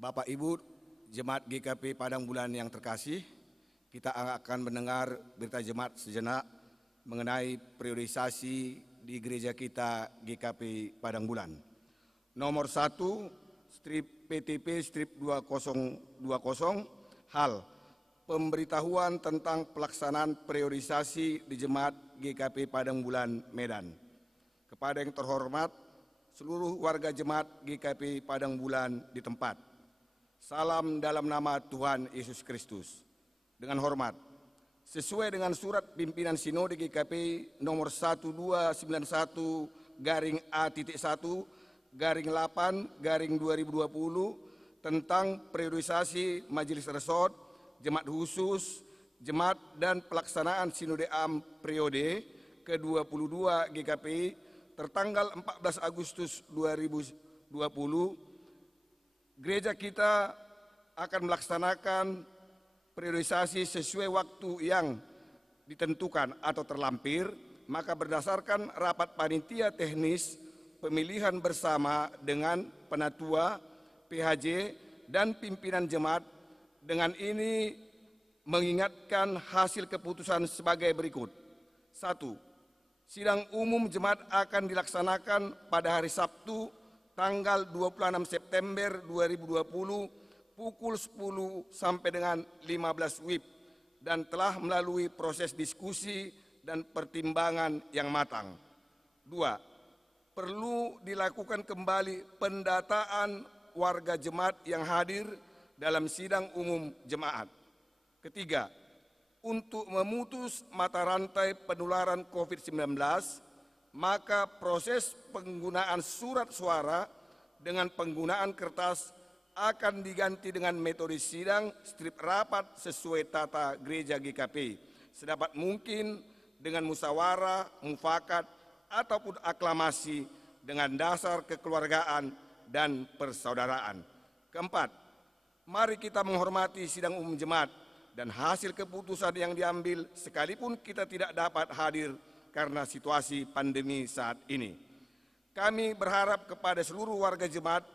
Bapak Ibu Jemaat GKP Padang Bulan yang terkasih, kita akan mendengar berita jemaat sejenak mengenai priorisasi di gereja kita GKP Padang Bulan. Nomor 1, strip PTP strip 2020, hal pemberitahuan tentang pelaksanaan priorisasi di Jemaat GKP Padang Bulan Medan. Kepada yang terhormat, seluruh warga Jemaat GKP Padang Bulan di tempat. Salam dalam nama Tuhan Yesus Kristus. Dengan hormat, sesuai dengan surat pimpinan Sinode GKP nomor 1291-A-1-8-2020 tentang priorisasi Majelis Resort, Jemaat Khusus, Jemaat dan pelaksanaan Sinode Am periode ke-22 GKP tertanggal 14 Agustus 2020, gereja kita akan melaksanakan priorisasi sesuai waktu yang ditentukan atau terlampir, maka berdasarkan rapat panitia teknis pemilihan bersama dengan penatua, PHJ, dan pimpinan jemaat, dengan ini mengingatkan hasil keputusan sebagai berikut. 1. Sidang umum jemaat akan dilaksanakan pada hari Sabtu, tanggal 26 September 2020 pukul 10 sampai dengan 15 WIB dan telah melalui proses diskusi dan pertimbangan yang matang. 2. Perlu dilakukan kembali pendataan warga jemaat yang hadir dalam sidang umum jemaat. 3. Untuk memutus mata rantai penularan COVID-19, maka proses penggunaan surat suara dengan penggunaan kertas akan diganti dengan metode sidang strip rapat sesuai tata gereja GKP, sedapat mungkin dengan musyawarah, mufakat, ataupun aklamasi dengan dasar kekeluargaan dan persaudaraan. 4. Mari kita menghormati sidang umum jemaat dan hasil keputusan yang diambil sekalipun kita tidak dapat hadir karena situasi pandemi saat ini. Kami berharap kepada seluruh warga jemaat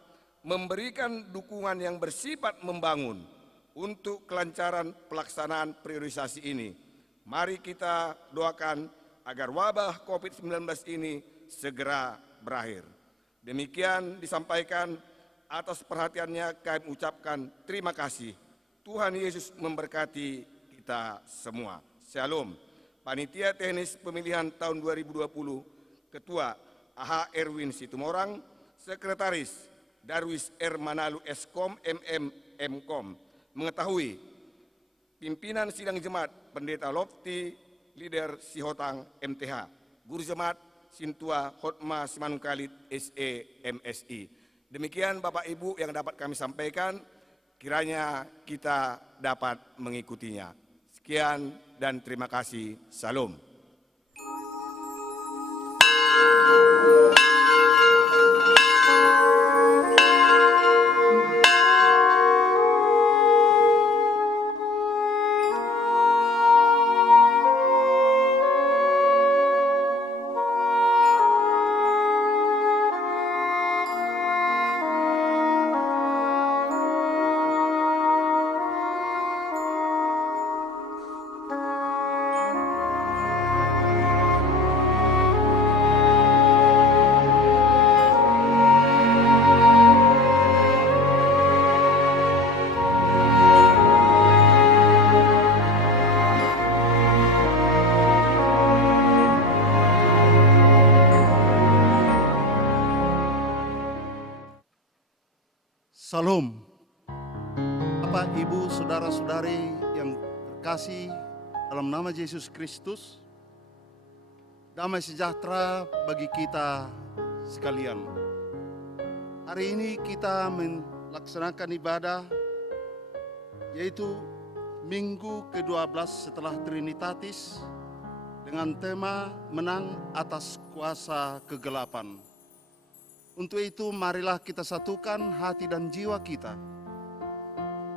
memberikan dukungan yang bersifat membangun untuk kelancaran pelaksanaan priorisasi ini. Mari kita doakan agar wabah COVID-19 ini segera berakhir. Demikian disampaikan, atas perhatiannya kami ucapkan terima kasih. Tuhan Yesus memberkati kita semua. Shalom. Panitia Teknis Pemilihan tahun 2020, Ketua AH Erwin Situmorang, Sekretaris Darwis R. Manalu Eskom MM Mkom, mengetahui pimpinan sidang jemaat Pendeta Lofti Leader Sihotang MTH, Guru Jemaat Sintua Hotma Simanungkalit SE MSI. Demikian Bapak Ibu yang dapat kami sampaikan, kiranya kita dapat mengikutinya. Sekian dan terima kasih. Salam. Salam. Bapak, Ibu, saudara-saudari yang terkasih dalam nama Yesus Kristus, damai sejahtera bagi kita sekalian. Hari ini kita melaksanakan ibadah, yaitu Minggu ke-12 setelah Trinitatis dengan tema menang atas kuasa kegelapan. Untuk itu marilah kita satukan hati dan jiwa kita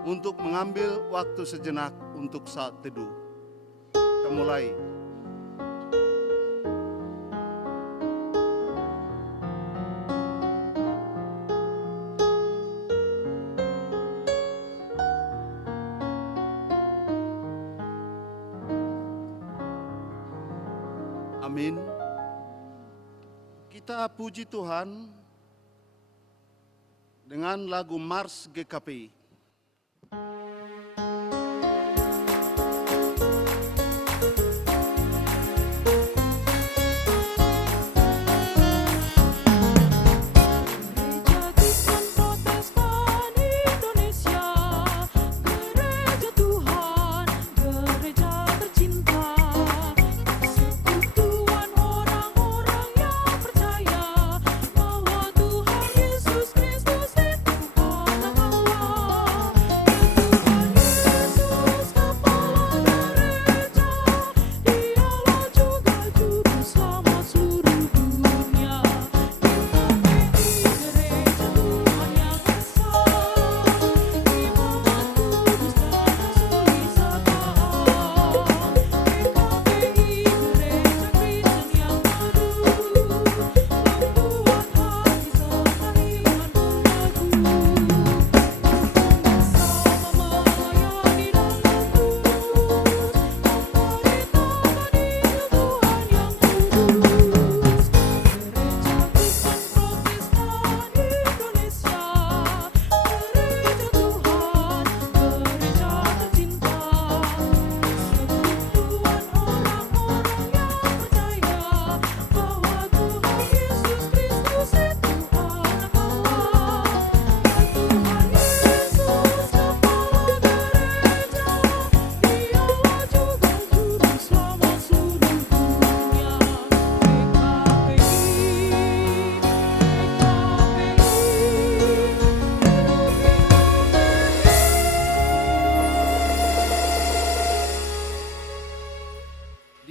untuk mengambil waktu sejenak untuk saat teduh. Kita mulai. Amin. Kita puji Tuhan dengan lagu Mars GKP.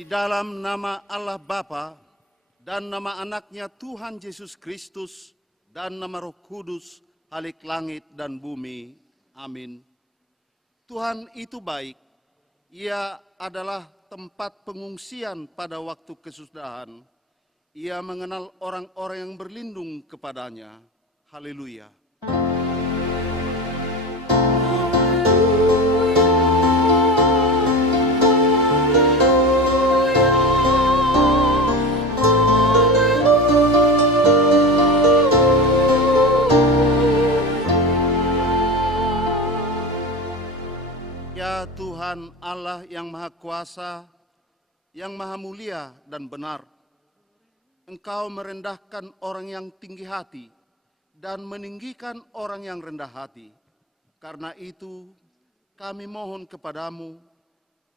Dalam nama Allah Bapa dan nama anaknya Tuhan Yesus Kristus dan nama Roh Kudus, Halik langit dan bumi. Amin. Tuhan itu baik. Ia adalah tempat pengungsian pada waktu kesudahan. Ia mengenal orang-orang yang berlindung kepadanya. Haleluya. Tuhan Allah yang Maha Kuasa, yang Maha Mulia dan benar, Engkau merendahkan orang yang tinggi hati dan meninggikan orang yang rendah hati. Karena itu kami mohon kepadamu,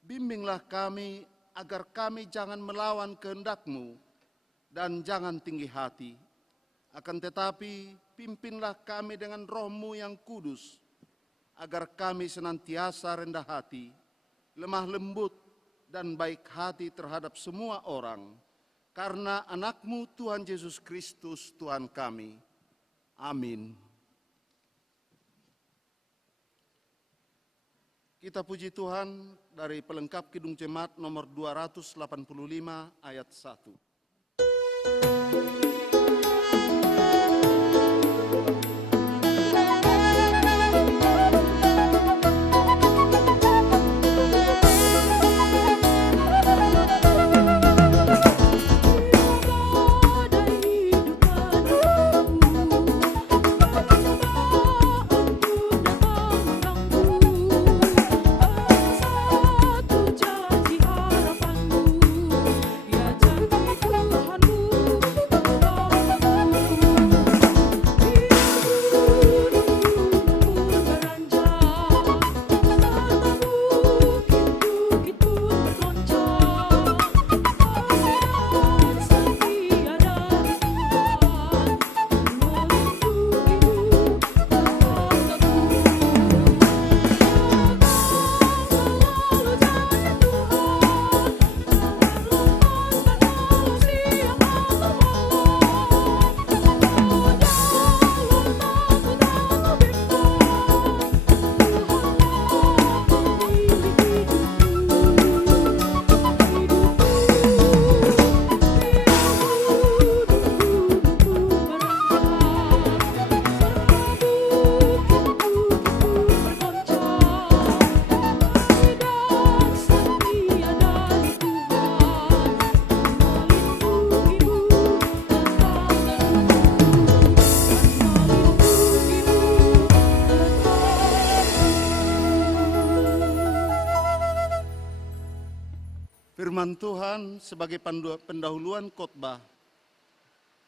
bimbinglah kami agar kami jangan melawan kehendak-Mu dan jangan tinggi hati. Akan tetapi pimpinlah kami dengan Roh-Mu yang kudus, agar kami senantiasa rendah hati, lemah lembut, dan baik hati terhadap semua orang, karena anak-Mu Tuhan Yesus Kristus Tuhan kami. Amin. Kita puji Tuhan dari pelengkap Kidung Jemaat nomor 285 ayat 1. Tuhanmu, ya jangan Tuhanmu Firman Tuhan sebagai pendahuluan khotbah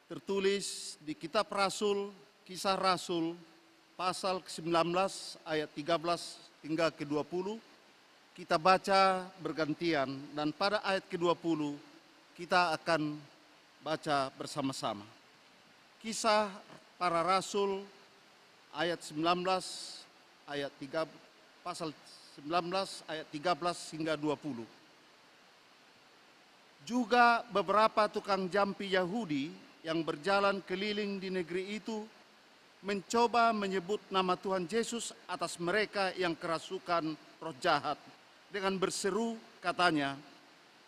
tertulis di kitab Kisah Rasul pasal ke-19 ayat 13 hingga ke-20. Kita baca bergantian dan pada ayat ke-20 kita akan baca bersama-sama. Kisah Para Rasul ayat 19 pasal 19 ayat 13 hingga 20. Juga beberapa tukang jampi Yahudi yang berjalan keliling di negeri itu mencoba menyebut nama Tuhan Yesus atas mereka yang kerasukan roh jahat dengan berseru, katanya,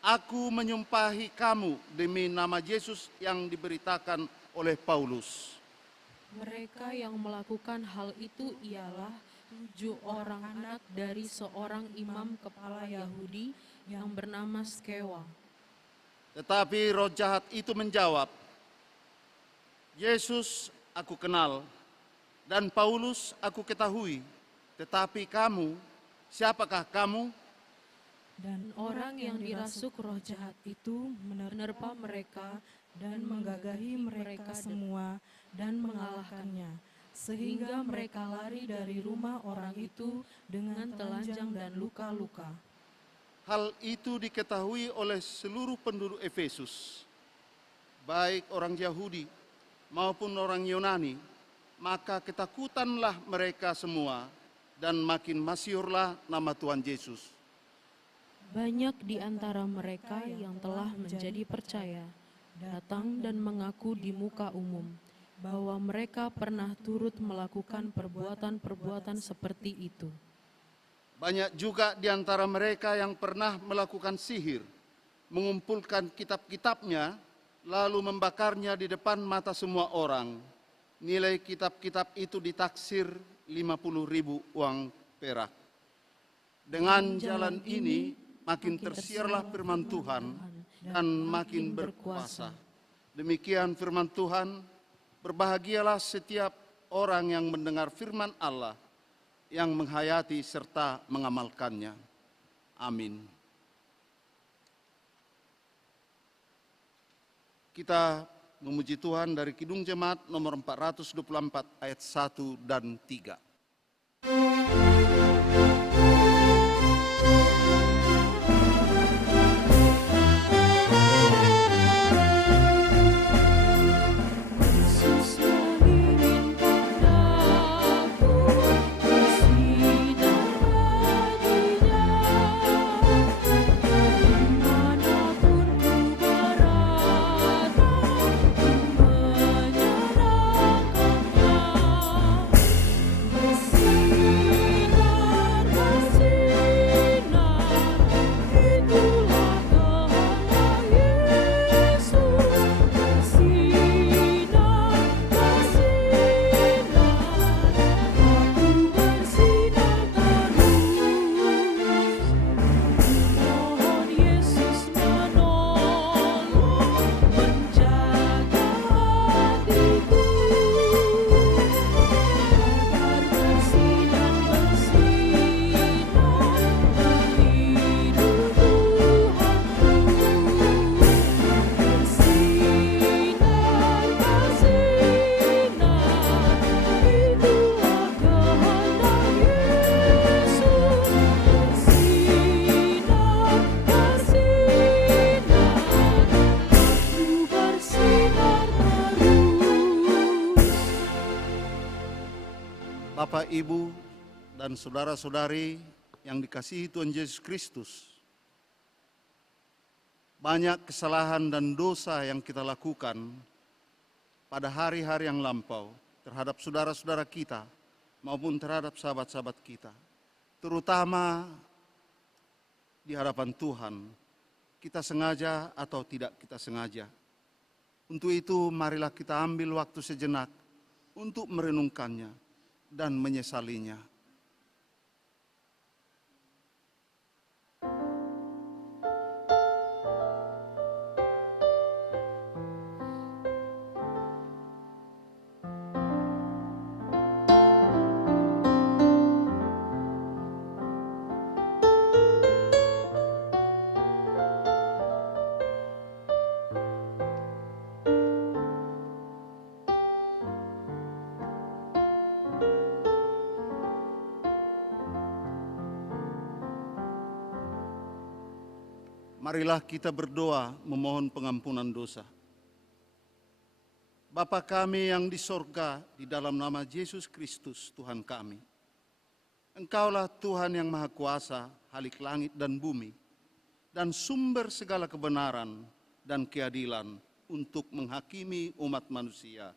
"Aku menyumpahi kamu demi nama Yesus yang diberitakan oleh Paulus." Mereka yang melakukan hal itu ialah 7 orang anak dari seorang imam kepala Yahudi yang bernama Skewa. Tetapi roh jahat itu menjawab, "Yesus aku kenal, dan Paulus aku ketahui, tetapi kamu, siapakah kamu?" Dan orang yang dirasuk roh jahat itu menerpa mereka dan menggagahi mereka semua dan mengalahkannya, sehingga mereka lari dari rumah orang itu dengan telanjang dan luka-luka. Hal itu diketahui oleh seluruh penduduk Efesus, baik orang Yahudi maupun orang Yunani, maka ketakutanlah mereka semua dan makin masyhurlah nama Tuhan Yesus. Banyak di antara mereka yang telah menjadi percaya, datang dan mengaku di muka umum, bahwa mereka pernah turut melakukan perbuatan-perbuatan seperti itu. Banyak juga di antara mereka yang pernah melakukan sihir, mengumpulkan kitab-kitabnya, lalu membakarnya di depan mata semua orang. Nilai kitab-kitab itu ditaksir 50.000 uang perak. Dengan jalan ini, makin tersiarlah firman Tuhan dan makin berkuasa. Demikian firman Tuhan, berbahagialah setiap orang yang mendengar firman Allah, yang menghayati serta mengamalkannya. Amin. Kita memuji Tuhan dari Kidung Jemaat nomor 424 ayat 1 dan 3. Bapak, Ibu, dan saudara-saudari yang dikasihi Tuhan Yesus Kristus, banyak kesalahan dan dosa yang kita lakukan pada hari-hari yang lampau terhadap saudara-saudara kita maupun terhadap sahabat-sahabat kita, terutama di hadapan Tuhan, kita sengaja atau tidak kita sengaja. Untuk itu marilah kita ambil waktu sejenak untuk merenungkannya dan menyesalinya. Marilah kita berdoa memohon pengampunan dosa. Bapa kami yang di sorga, di dalam nama Yesus Kristus Tuhan kami. Engkaulah Tuhan yang Maha Kuasa, Halik langit dan bumi, dan sumber segala kebenaran dan keadilan untuk menghakimi umat manusia.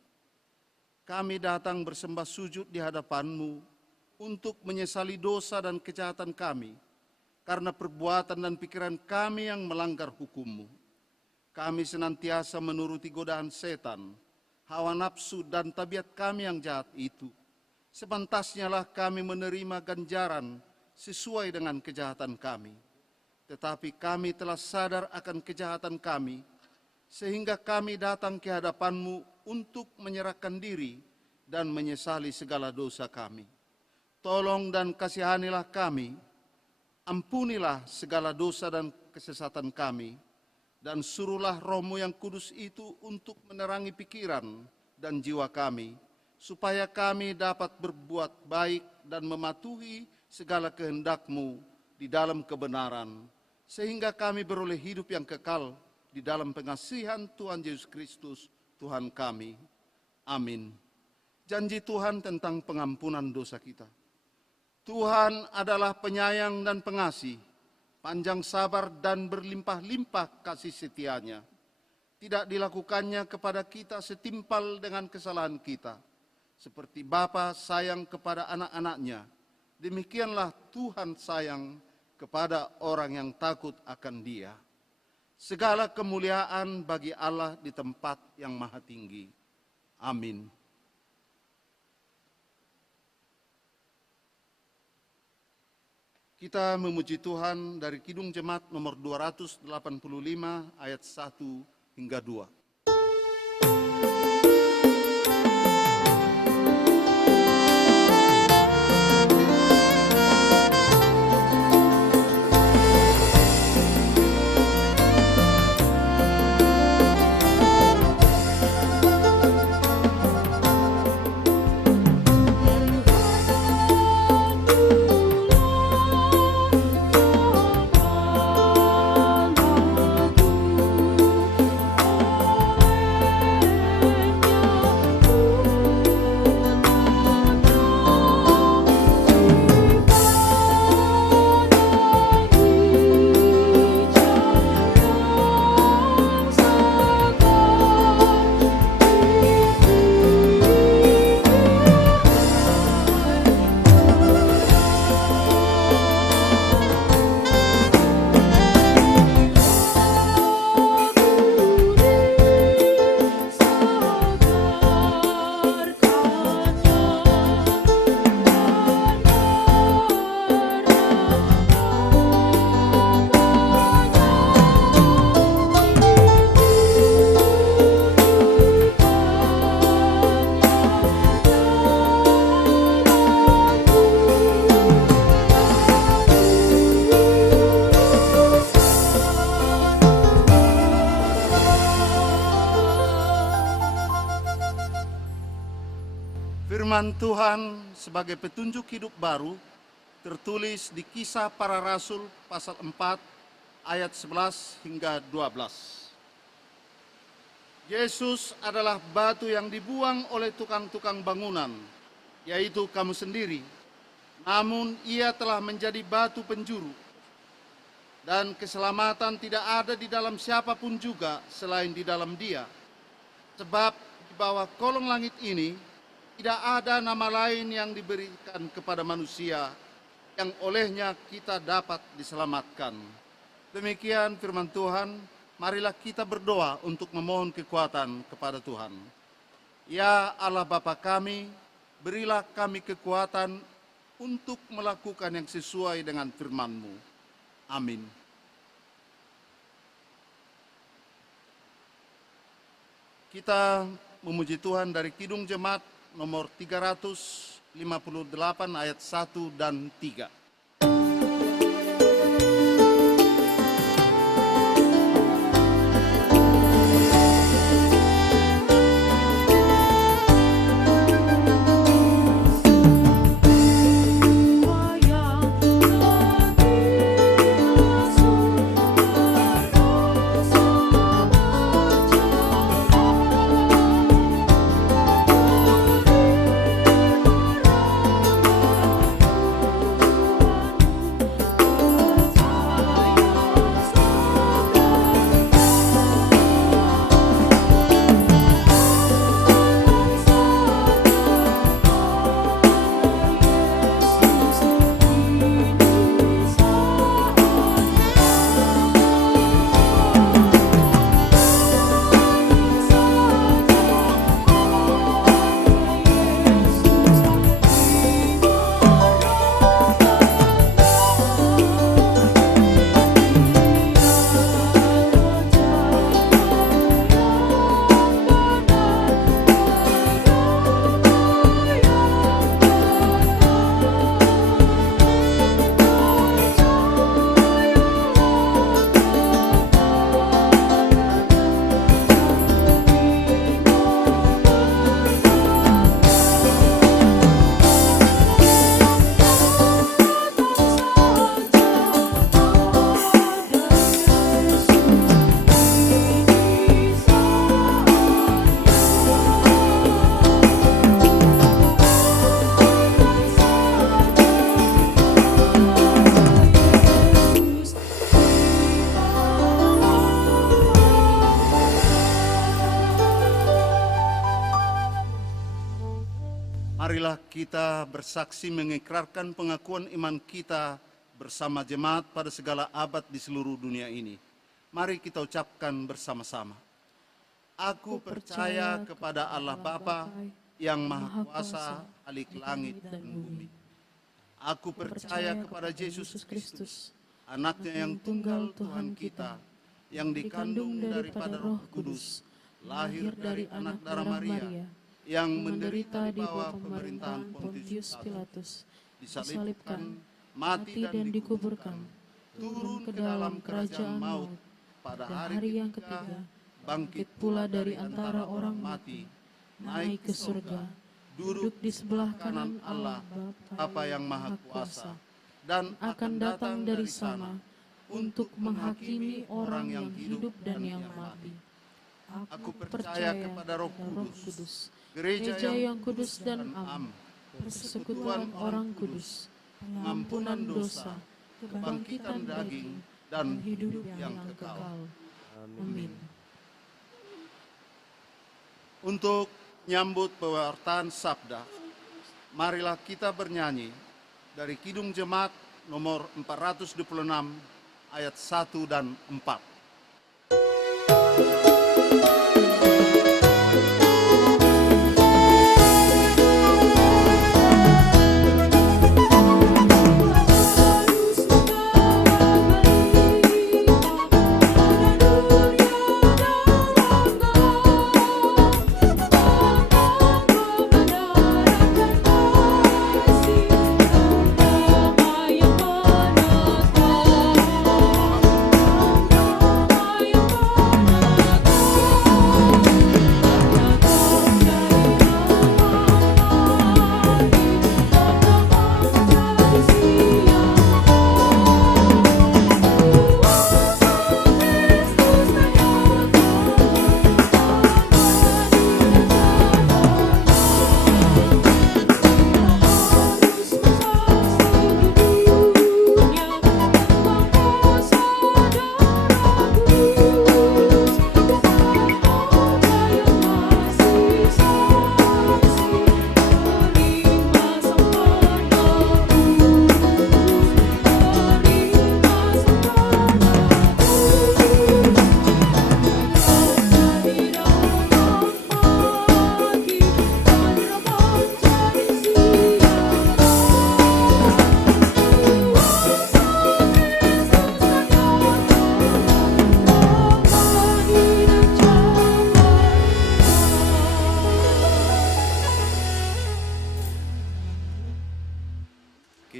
Kami datang bersembah sujud di hadapan-Mu untuk menyesali dosa dan kejahatan kami, karena perbuatan dan pikiran kami yang melanggar hukum-Mu. Kami senantiasa menuruti godaan setan, hawa nafsu dan tabiat kami yang jahat itu. Sepantasnya lah kami menerima ganjaran sesuai dengan kejahatan kami. Tetapi kami telah sadar akan kejahatan kami, sehingga kami datang ke hadapan-Mu untuk menyerahkan diri dan menyesali segala dosa kami. Tolong dan kasihanilah kami, ampunilah segala dosa dan kesesatan kami, dan suruhlah Roh-Mu yang kudus itu untuk menerangi pikiran dan jiwa kami, supaya kami dapat berbuat baik dan mematuhi segala kehendak-Mu di dalam kebenaran, sehingga kami beroleh hidup yang kekal di dalam pengasihan Tuhan Yesus Kristus, Tuhan kami. Amin. Janji Tuhan tentang pengampunan dosa kita. Tuhan adalah penyayang dan pengasih, panjang sabar dan berlimpah-limpah kasih setianya. Tidak dilakukannya kepada kita setimpal dengan kesalahan kita. Seperti Bapa sayang kepada anak-anaknya, demikianlah Tuhan sayang kepada orang yang takut akan Dia. Segala kemuliaan bagi Allah di tempat yang maha tinggi. Amin. Kita memuji Tuhan dari Kidung Jemaat nomor 285 ayat 1 hingga 2. Firman Tuhan sebagai petunjuk hidup baru tertulis di Kisah Para Rasul pasal 4 ayat 11 hingga 12. Yesus adalah batu yang dibuang oleh tukang-tukang bangunan, yaitu kamu sendiri. Namun ia telah menjadi batu penjuru. Dan keselamatan tidak ada di dalam siapapun juga selain di dalam Dia. Sebab di bawah kolong langit ini tidak ada nama lain yang diberikan kepada manusia yang olehnya kita dapat diselamatkan. Demikian firman Tuhan, marilah kita berdoa untuk memohon kekuatan kepada Tuhan. Ya Allah Bapa kami, berilah kami kekuatan untuk melakukan yang sesuai dengan firman-Mu. Amin. Kita memuji Tuhan dari Kidung Jemaat nomor 358 ayat 1 dan 3. marilah kita bersaksi mengikrarkan pengakuan iman kita bersama jemaat pada segala abad di seluruh dunia ini. Mari kita ucapkan bersama-sama. Aku percaya kepada Allah Bapa yang Maha Kuasa, Halik langit dan bumi. Aku percaya kepada Yesus Kristus, anaknya yang tunggal Tuhan kita, yang dikandung daripada Roh Kudus, lahir dari anak darah Maria, yang menderita di bawah pemerintahan Pontius Pilatus, disalibkan, mati dan dikuburkan, turun ke dalam kerajaan maut, pada hari yang ketiga, bangkit pula dari antara orang mati, naik ke surga, duduk di sebelah kanan Allah Bapa yang Maha Kuasa, dan akan datang dari sana untuk menghakimi orang yang hidup dan yang mati. Aku percaya kepada Roh Kudus, gereja yang kudus dan am, persekutuan orang kudus, pengampunan dosa, kebangkitan daging, dan hidup yang kekal. Amin. Untuk menyambut pewartaan sabda, marilah kita bernyanyi dari Kidung Jemaat nomor 426 ayat 1 dan 4.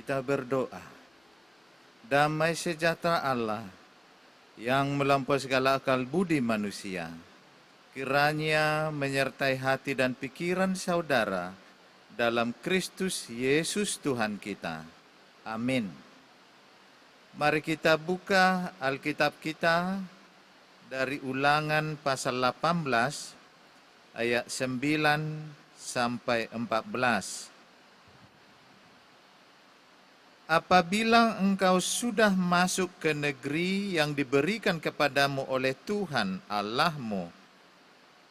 Kita berdoa. Damai sejahtera Allah yang melampaui segala akal budi manusia, kiranya menyertai hati dan pikiran saudara dalam Kristus Yesus Tuhan kita. Amin. Mari kita buka Alkitab kita dari Ulangan pasal 18 ayat 9 sampai 14. Apabila engkau sudah masuk ke negeri yang diberikan kepadamu oleh Tuhan Allahmu,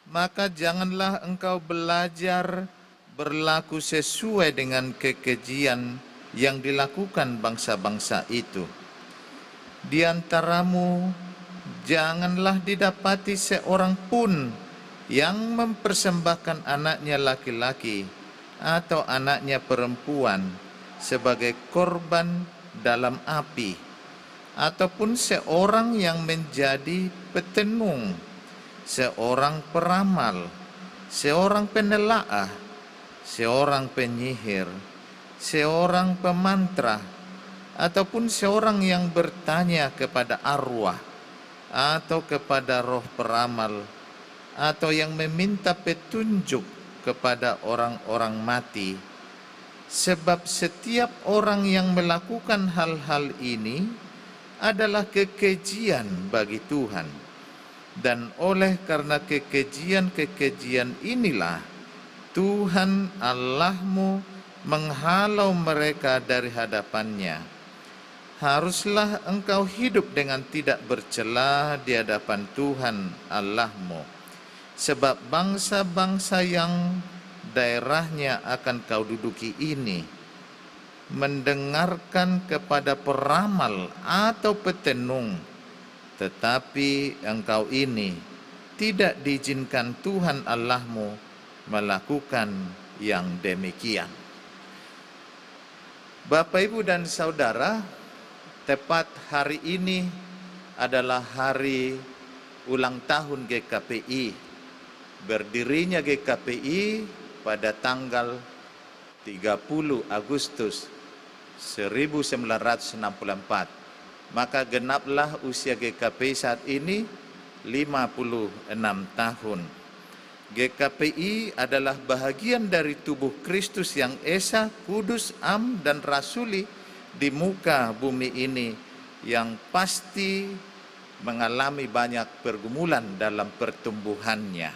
maka janganlah engkau belajar berlaku sesuai dengan kekejian yang dilakukan bangsa-bangsa itu. Di antaramu janganlah didapati seorang pun yang mempersembahkan anaknya laki-laki atau anaknya perempuan sebagai korban dalam api, ataupun seorang yang menjadi petenung, seorang peramal, seorang penelaah, seorang penyihir, seorang pemantra, ataupun seorang yang bertanya kepada arwah atau kepada roh peramal, atau yang meminta petunjuk kepada orang-orang mati. Sebab setiap orang yang melakukan hal-hal ini adalah kekejian bagi Tuhan. Dan oleh karena kekejian-kekejian inilah Tuhan Allahmu menghalau mereka dari hadapannya. Haruslah engkau hidup dengan tidak bercela di hadapan Tuhan Allahmu. Sebab bangsa-bangsa yang daerahnya akan kau duduki ini, mendengarkan kepada peramal atau petenung, tetapi engkau ini tidak diizinkan Tuhan Allahmu melakukan yang demikian. Bapak, Ibu, dan Saudara, tepat hari ini adalah hari ulang tahun GKPI. Berdirinya GKPI pada tanggal 30 Agustus 1964. Maka genaplah usia GKPI saat ini 56 tahun. GKPI adalah bahagian dari tubuh Kristus yang esa, kudus, am, dan rasuli di muka bumi ini, yang pasti mengalami banyak pergumulan dalam pertumbuhannya.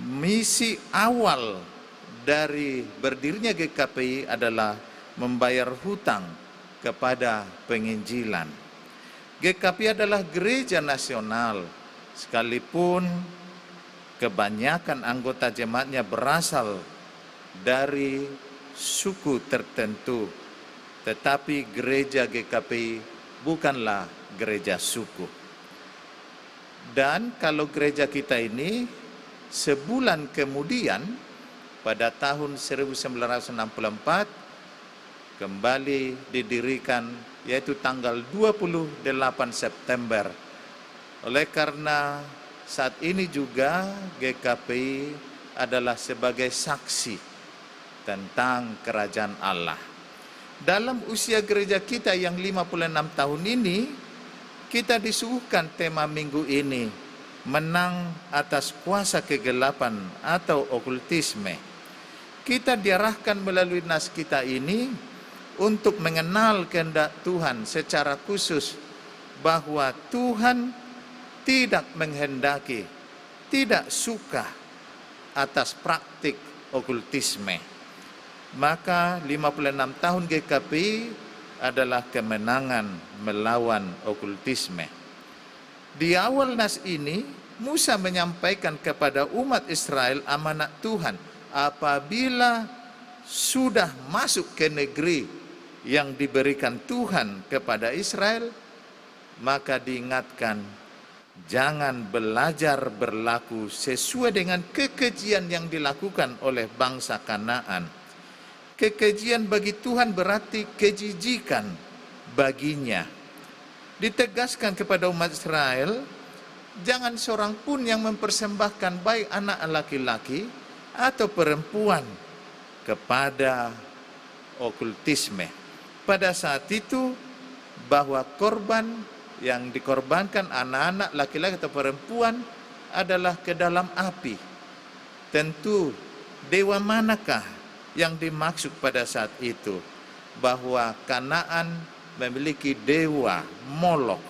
Misi awal dari berdirinya GKPI adalah membayar hutang kepada penginjilan. GKPI adalah gereja nasional, sekalipun kebanyakan anggota jemaatnya berasal dari suku tertentu, tetapi gereja GKPI bukanlah gereja suku. Dan kalau gereja kita ini sebulan kemudian, pada tahun 1964, kembali didirikan, yaitu tanggal 28 September. Oleh karena saat ini juga GKPI adalah sebagai saksi tentang kerajaan Allah. Dalam usia gereja kita yang 56 tahun ini, kita disuguhkan tema minggu ini, menang atas kuasa kegelapan atau okultisme. Kita diarahkan melalui nas kita ini untuk mengenal kehendak Tuhan secara khusus, bahwa Tuhan tidak menghendaki, tidak suka atas praktik okultisme. Maka 56 tahun GKPI adalah kemenangan melawan okultisme. Di awal nas ini, Musa menyampaikan kepada umat Israel amanat Tuhan, apabila sudah masuk ke negeri yang diberikan Tuhan kepada Israel, maka diingatkan, jangan belajar berlaku sesuai dengan kekejian yang dilakukan oleh bangsa Kanaan. Kekejian bagi Tuhan berarti kejijikan baginya. Ditegaskan kepada umat Israel, jangan seorang pun yang mempersembahkan baik anak laki-laki atau perempuan kepada okultisme. Pada saat itu, bahwa korban yang dikorbankan anak-anak laki-laki atau perempuan adalah ke dalam api. Tentu, dewa manakah yang dimaksud pada saat itu? Bahwa Kanaan memiliki dewa Molok,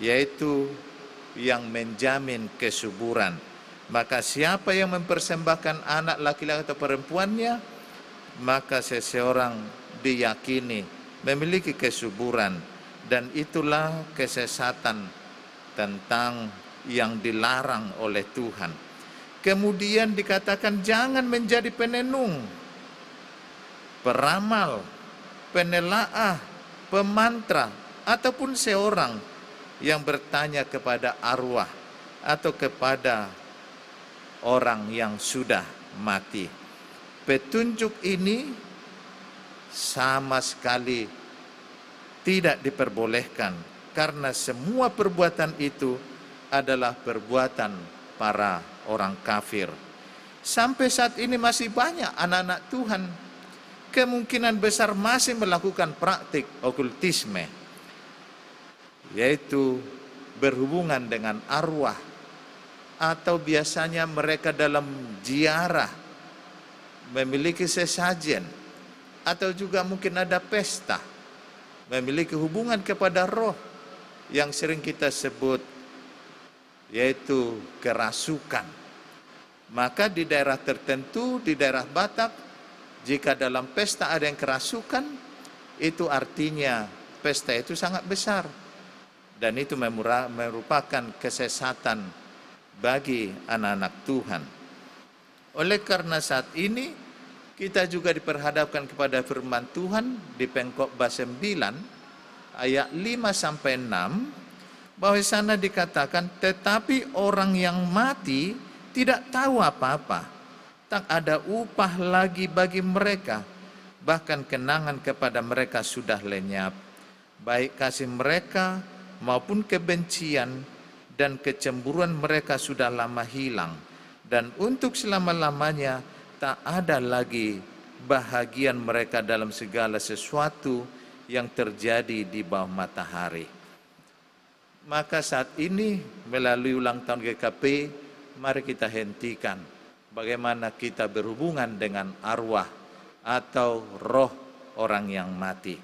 yaitu yang menjamin kesuburan. Maka siapa yang mempersembahkan anak laki-laki atau perempuannya, maka seseorang diyakini memiliki kesuburan, dan itulah kesesatan tentang yang dilarang oleh Tuhan. Kemudian dikatakan jangan menjadi penenung, peramal, penelaah, pemantra, ataupun seorang yang bertanya kepada arwah atau kepada orang yang sudah mati. Petunjuk ini sama sekali tidak diperbolehkan, karena semua perbuatan itu adalah perbuatan para orang kafir. Sampai saat ini masih banyak anak-anak Tuhan kemungkinan besar masih melakukan praktik okultisme, yaitu berhubungan dengan arwah, atau biasanya mereka dalam ziarah memiliki sesajen, atau juga mungkin ada pesta, memiliki hubungan kepada roh yang sering kita sebut yaitu kerasukan. Maka di daerah tertentu, di daerah Batak, jika dalam pesta ada yang kerasukan, itu artinya pesta itu sangat besar, dan itu merupakan kesesatan bagi anak-anak Tuhan. Oleh karena saat ini kita juga diperhadapkan kepada firman Tuhan di Pengkhotbah 9 ayat 5 sampai 6 bahwa di sana dikatakan, tetapi orang yang mati tidak tahu apa-apa, tak ada upah lagi bagi mereka, bahkan kenangan kepada mereka sudah lenyap, baik kasih mereka maupun kebencian dan kecemburuan mereka sudah lama hilang, dan untuk selama-lamanya tak ada lagi bahagian mereka dalam segala sesuatu yang terjadi di bawah matahari. Maka saat ini melalui ulang tahun GKP, mari kita hentikan bagaimana kita berhubungan dengan arwah atau roh orang yang mati.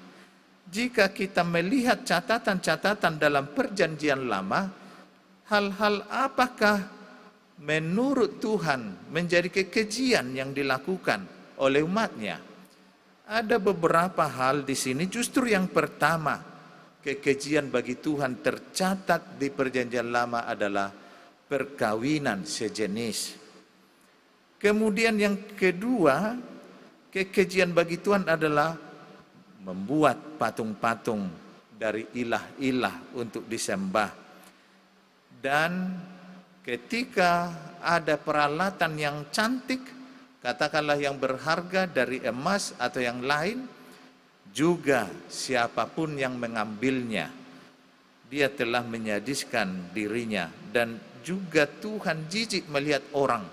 Jika kita melihat catatan-catatan dalam perjanjian lama, hal-hal apakah menurut Tuhan menjadi kekejian yang dilakukan oleh umatnya? Ada beberapa hal di sini. Justru yang pertama, kekejian bagi Tuhan tercatat di perjanjian lama adalah perkawinan sejenis. Kemudian yang kedua, kekejian bagi Tuhan adalah membuat patung-patung dari ilah-ilah untuk disembah. Dan ketika ada peralatan yang cantik, katakanlah yang berharga dari emas atau yang lain, juga siapapun yang mengambilnya, dia telah menyadiskan dirinya. Dan juga Tuhan jijik melihat orang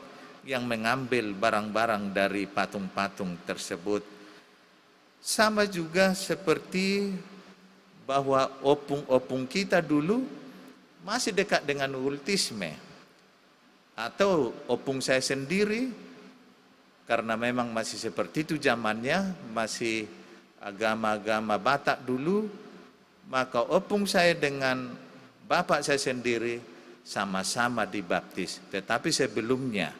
yang mengambil barang-barang dari patung-patung tersebut. Sama juga seperti bahwa opung-opung kita dulu masih dekat dengan okultisme, atau opung saya sendiri, karena memang masih seperti itu zamannya, masih agama-agama Batak dulu, maka opung saya dengan bapak saya sendiri sama-sama dibaptis. Tetapi sebelumnya,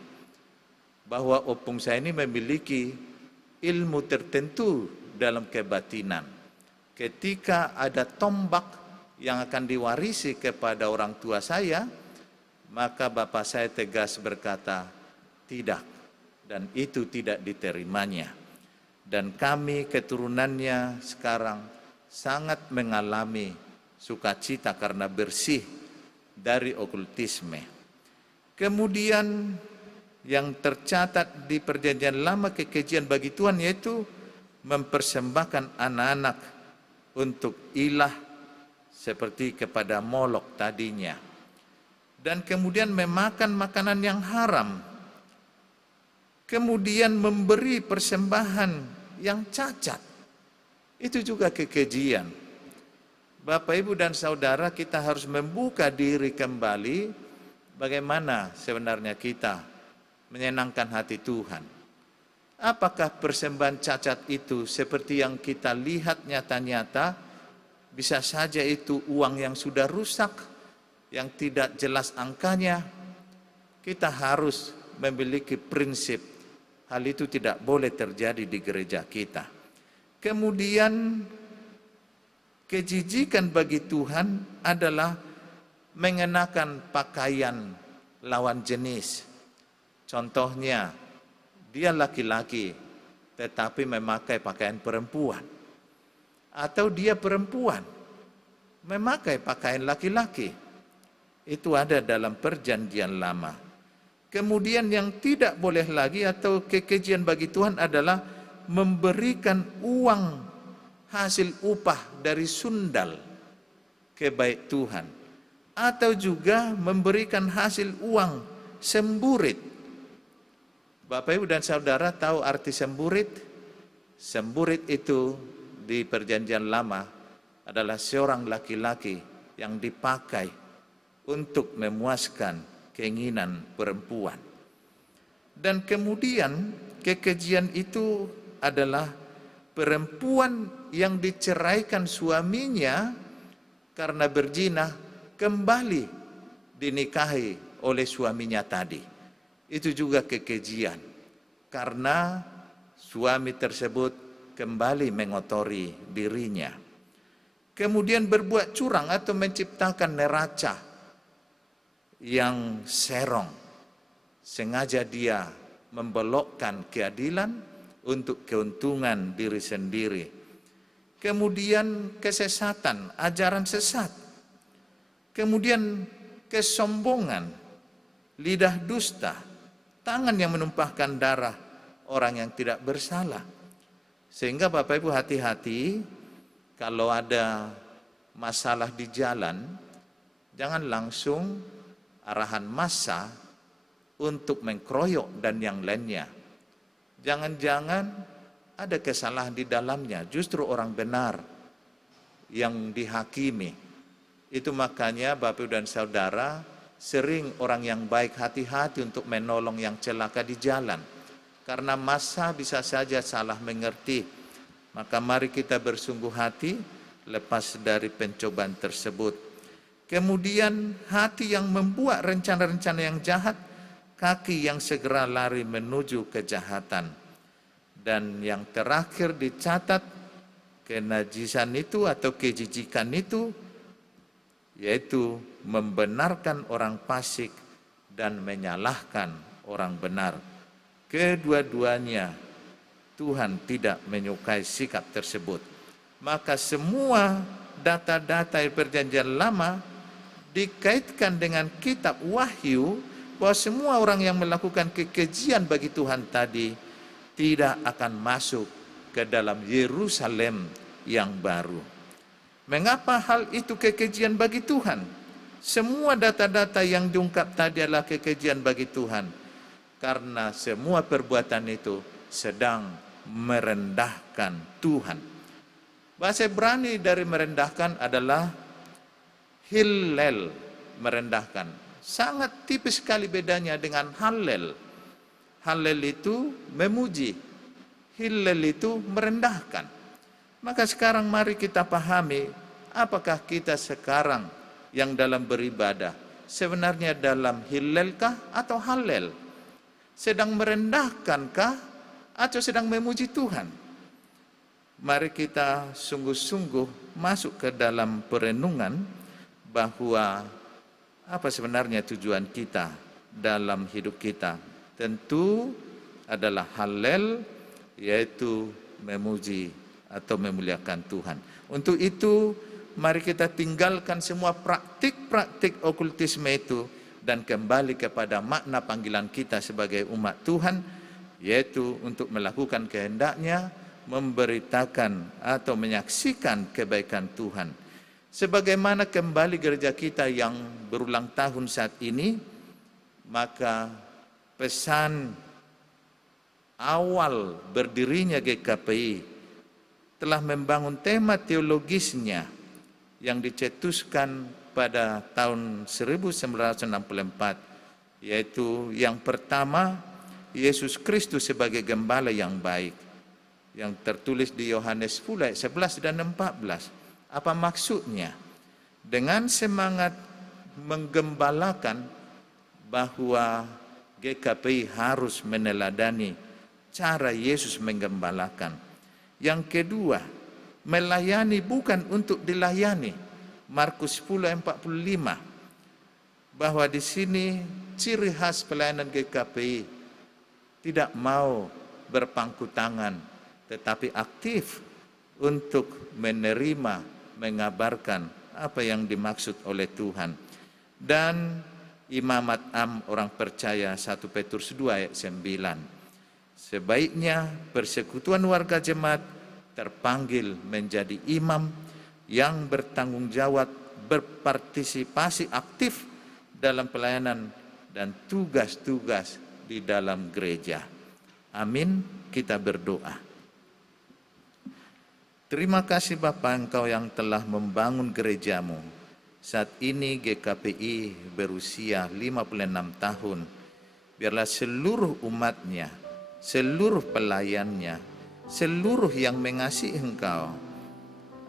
bahwa opung saya ini memiliki ilmu tertentu dalam kebatinan. Ketika ada tombak yang akan diwarisi kepada orang tua saya, maka bapak saya tegas berkata, tidak, dan itu tidak diterimanya. Dan kami keturunannya sekarang sangat mengalami sukacita karena bersih dari okultisme. Kemudian yang tercatat di perjanjian lama kekejian bagi Tuhan yaitu mempersembahkan anak-anak untuk ilah seperti kepada Molok tadinya. Dan kemudian memakan makanan yang haram. Kemudian memberi persembahan yang cacat. Itu juga kekejian. Bapak, Ibu, dan Saudara, kita harus membuka diri kembali bagaimana sebenarnya kita menyenangkan hati Tuhan. Apakah persembahan cacat itu seperti yang kita lihat nyata-nyata? Bisa saja itu uang yang sudah rusak, yang tidak jelas angkanya. Kita harus memiliki prinsip hal itu tidak boleh terjadi di gereja kita. Kemudian kejijikan bagi Tuhan adalah mengenakan pakaian lawan jenis. Contohnya, dia laki-laki tetapi memakai pakaian perempuan. Atau dia perempuan memakai pakaian laki-laki. Itu ada dalam perjanjian lama. Kemudian yang tidak boleh lagi atau kekejian bagi Tuhan adalah memberikan uang hasil upah dari sundal ke bait Tuhan. Atau juga memberikan hasil uang semburit. Bapak, Ibu, dan Saudara tahu arti semburit? Semburit itu di perjanjian lama adalah seorang laki-laki yang dipakai untuk memuaskan keinginan perempuan. Dan kemudian kekejian itu adalah perempuan yang diceraikan suaminya karena berzina kembali dinikahi oleh suaminya tadi. Itu juga kekejian karena suami tersebut kembali mengotori dirinya. Kemudian berbuat curang atau menciptakan neraca yang serong. Sengaja dia membelokkan keadilan untuk keuntungan diri sendiri. Kemudian kesesatan, ajaran sesat. Kemudian kesombongan, lidah dusta, tangan yang menumpahkan darah orang yang tidak bersalah. Sehingga Bapak Ibu hati-hati kalau ada masalah di jalan, jangan langsung arahan massa untuk mengkroyok dan yang lainnya. Jangan-jangan ada kesalahan di dalamnya, justru orang benar yang dihakimi. Itu makanya Bapak dan Saudara, sering orang yang baik hati-hati untuk menolong yang celaka di jalan. Karena massa bisa saja salah mengerti. Maka mari kita bersungguh hati lepas dari pencobaan tersebut. Kemudian hati yang membuat rencana-rencana yang jahat, kaki yang segera lari menuju kejahatan. Dan yang terakhir dicatat, kenajisan itu atau kejijikan itu, yaitu membenarkan orang fasik dan menyalahkan orang benar. Kedua-duanya Tuhan tidak menyukai sikap tersebut. Maka semua data-data perjanjian lama dikaitkan dengan kitab Wahyu, bahwa semua orang yang melakukan kekejian bagi Tuhan tadi tidak akan masuk ke dalam Yerusalem yang baru. Mengapa hal itu kekejian bagi Tuhan? Semua data-data yang diungkap tadi adalah kekejian bagi Tuhan. Karena semua perbuatan itu sedang merendahkan Tuhan. Bahasa Ibrani dari merendahkan adalah hillel, merendahkan. Sangat tipis sekali bedanya dengan hallel. Hallel itu memuji, hillel itu merendahkan. Maka sekarang mari kita pahami, apakah kita sekarang yang dalam beribadah sebenarnya dalam hillelkah atau hallel? Sedang merendahkankah atau sedang memuji Tuhan? Mari kita sungguh-sungguh masuk ke dalam perenungan bahwa apa sebenarnya tujuan kita dalam hidup kita. Tentu adalah hallel, yaitu memuji atau memuliakan Tuhan. Untuk itu, mari kita tinggalkan semua praktik-praktik okultisme itu dan kembali kepada makna panggilan kita sebagai umat Tuhan, yaitu untuk melakukan kehendak-Nya, memberitakan atau menyaksikan kebaikan Tuhan. Sebagaimana kembali gereja kita yang berulang tahun saat ini, maka pesan awal berdirinya GKPI telah membangun tema teologisnya yang dicetuskan pada tahun 1964, yaitu yang pertama, Yesus Kristus sebagai gembala yang baik, yang tertulis di Yohanes 10 ayat 11 dan 14. Apa maksudnya? Dengan semangat menggembalakan bahwa GKPI harus meneladani cara Yesus menggembalakan. Yang kedua, melayani bukan untuk dilayani. Markus 10 ayat 45. Bahwa di sini ciri khas pelayanan GKPI tidak mau berpangku tangan, tetapi aktif untuk menerima, mengabarkan apa yang dimaksud oleh Tuhan. Dan imamat orang percaya 1 Petrus 2 ayat 9. Sebaiknya persekutuan warga jemaat terpanggil menjadi imam yang bertanggung jawab, berpartisipasi aktif dalam pelayanan dan tugas-tugas di dalam gereja. Amin. Kita berdoa. Terima kasih Bapa, Engkau yang telah membangun gerejamu. Saat ini GKPI berusia 56 tahun. Biarlah seluruh umatnya, seluruh pelayannya, seluruh yang mengasihi Engkau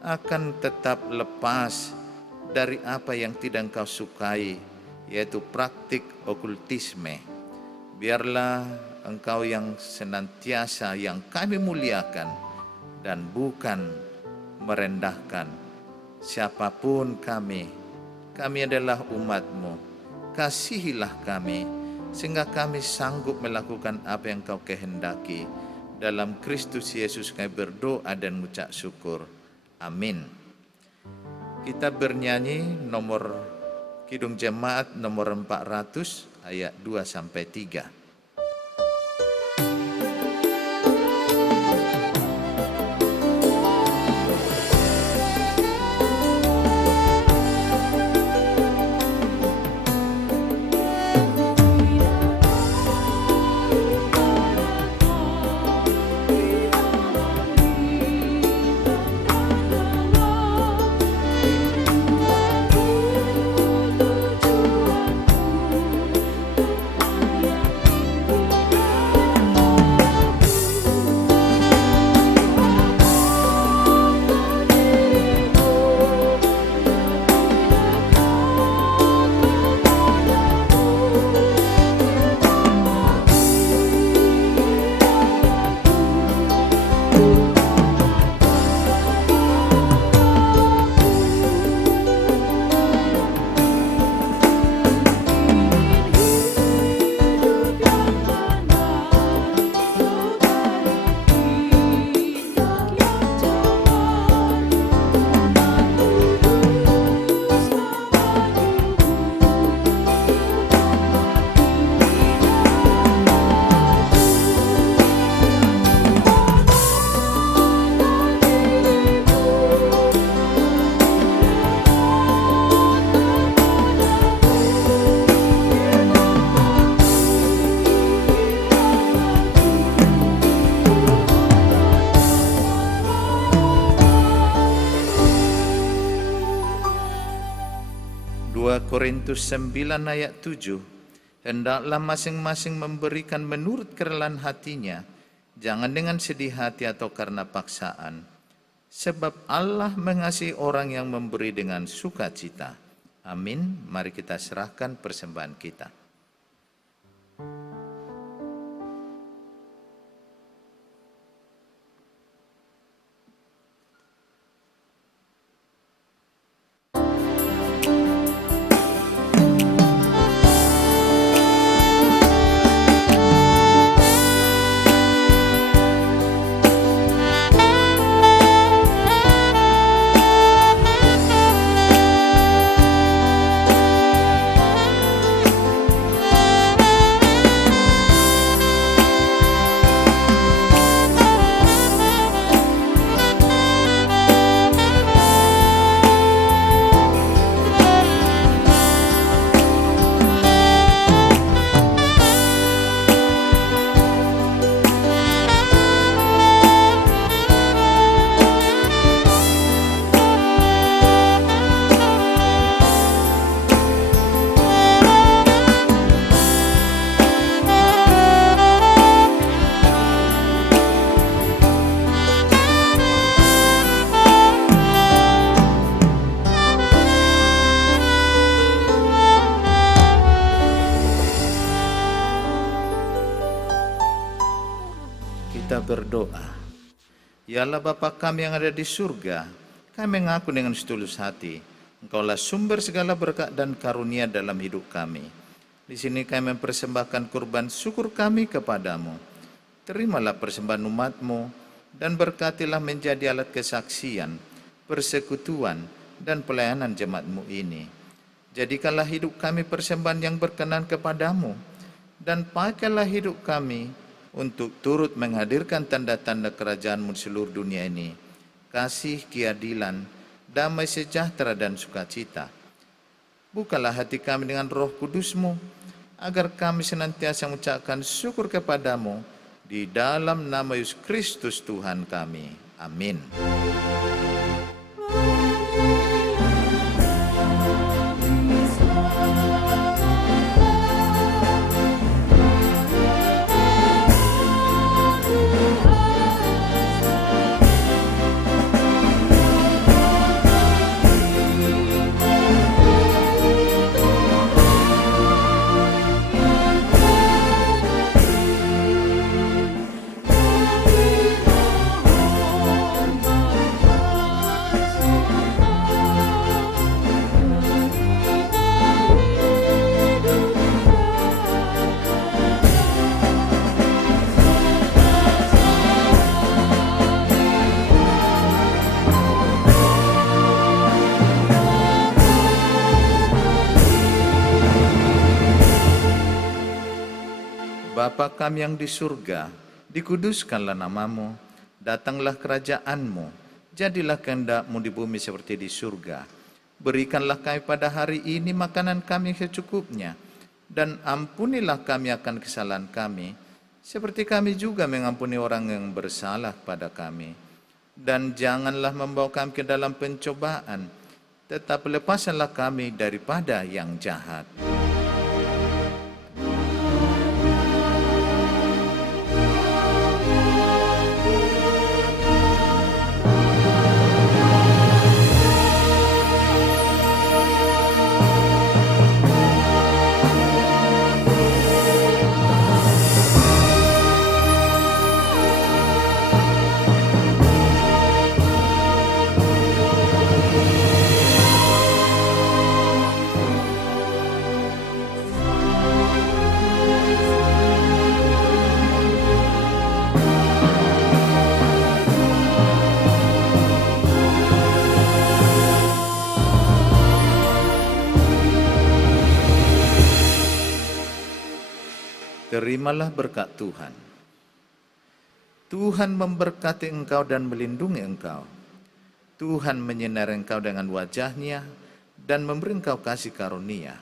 akan tetap lepas dari apa yang tidak Engkau sukai, yaitu praktik okultisme. Biarlah Engkau yang senantiasa yang kami muliakan dan bukan merendahkan siapapun kami. Kami adalah umat-Mu. Kasihilah kami sehingga kami sanggup melakukan apa yang Kau kehendaki. Dalam Kristus Yesus kami berdoa dan mengucap syukur. Amin. Kita bernyanyi nomor Kidung Jemaat nomor 400 ayat 2-3. Korintus 9 ayat 7, hendaklah masing-masing memberikan menurut kerelaan hatinya, jangan dengan sedih hati atau karena paksaan. Sebab Allah mengasihi orang yang memberi dengan sukacita. Amin. Mari kita serahkan persembahan kita. Berdoa. Ya Allah Bapa kami yang ada di surga, kami mengaku dengan setulus hati, Engkaulah sumber segala berkat dan karunia dalam hidup kami. Di sini kami mempersembahkan kurban syukur kami kepadamu. Terimalah persembahan umat-Mu dan berkatilah menjadi alat kesaksian, persekutuan, dan pelayanan jemaat-Mu ini. Jadikanlah hidup kami persembahan yang berkenan kepadamu, dan pakailah hidup kami untuk turut menghadirkan tanda-tanda kerajaan-Mu di seluruh dunia ini, kasih, keadilan, damai sejahtera dan sukacita. Bukalah hati kami dengan Roh Kudus-Mu, agar kami senantiasa mengucapkan syukur kepadamu, di dalam nama Yesus Kristus Tuhan kami. Amin. Bapa kami yang di surga, dikuduskanlah namamu, datanglah kerajaanmu, jadilah kehendak-mu di bumi seperti di surga. Berikanlah kami pada hari ini makanan kami secukupnya, dan ampunilah kami akan kesalahan kami, seperti kami juga mengampuni orang yang bersalah pada kami. Dan janganlah membawa kami ke dalam pencobaan, tetapi lepaskanlah kami daripada yang jahat. Terimalah berkat Tuhan. Tuhan memberkati engkau dan melindungi engkau. Tuhan menyinari engkau dengan wajah-Nya dan memberi engkau kasih karunia.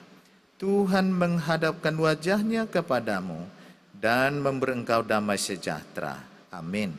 Tuhan menghadapkan wajah-Nya kepadamu dan memberi engkau damai sejahtera. Amin.